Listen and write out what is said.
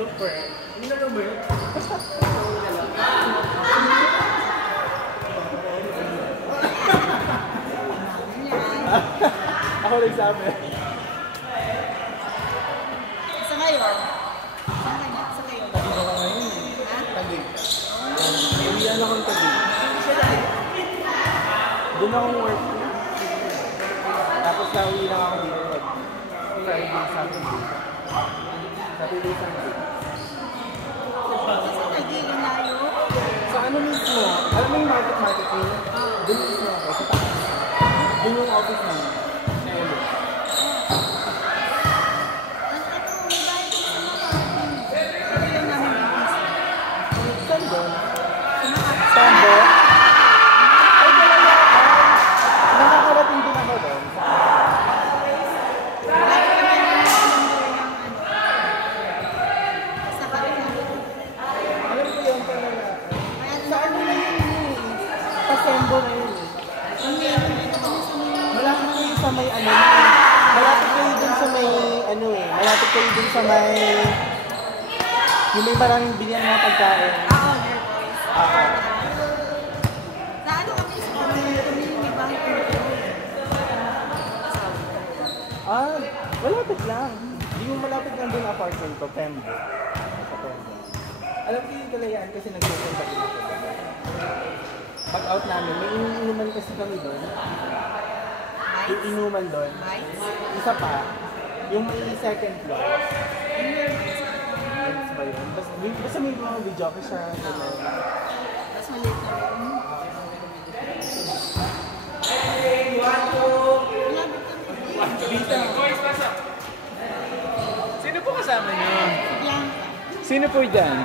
Super. Hindi na ba yun? Ako nagsabi. Sa ngayon? Sa ngayon? Tagig ako ngayon. Ha? Tagig. Uwian akong tagig. Doon akong work. Tapos nauwi lang ako dito. Friday, Saturday. Saturday, Sunday. Sa tagig ang layo? Sa ano mismo? Alam mo yung market nila? Doon mismo ako. Sa taas. Doon yung office namin. Na ulo. Sambo? Sambo? Ay, talaga. Nakakarating din ako doon. Alam ko yun talaga. Sa ano na yun eh? Sa Sambo na yun eh. Malapit kayo sa may ano. Malapit kayo dun sa may ano eh. Malapit kayo dun sa may... Yung may maraming binyan mga pagkain. Oo, Nervois. Oo. Sa ano kami sa community bank? Ah, malapit lang. Hindi mo malapit lang dun apartment ko, Pembo. Sa Pembo. Alam ko yung kalayaan kasi nagpupunta din ako. Pag out namin, may inuman kasi kami doon. Yung inuman doon. Isa pa, yung may second floor. Yes ba yun? Basta may mga video ko siya. Tapos maliit na room. Sino po kasama niyo? Bianca. Sino po dyan?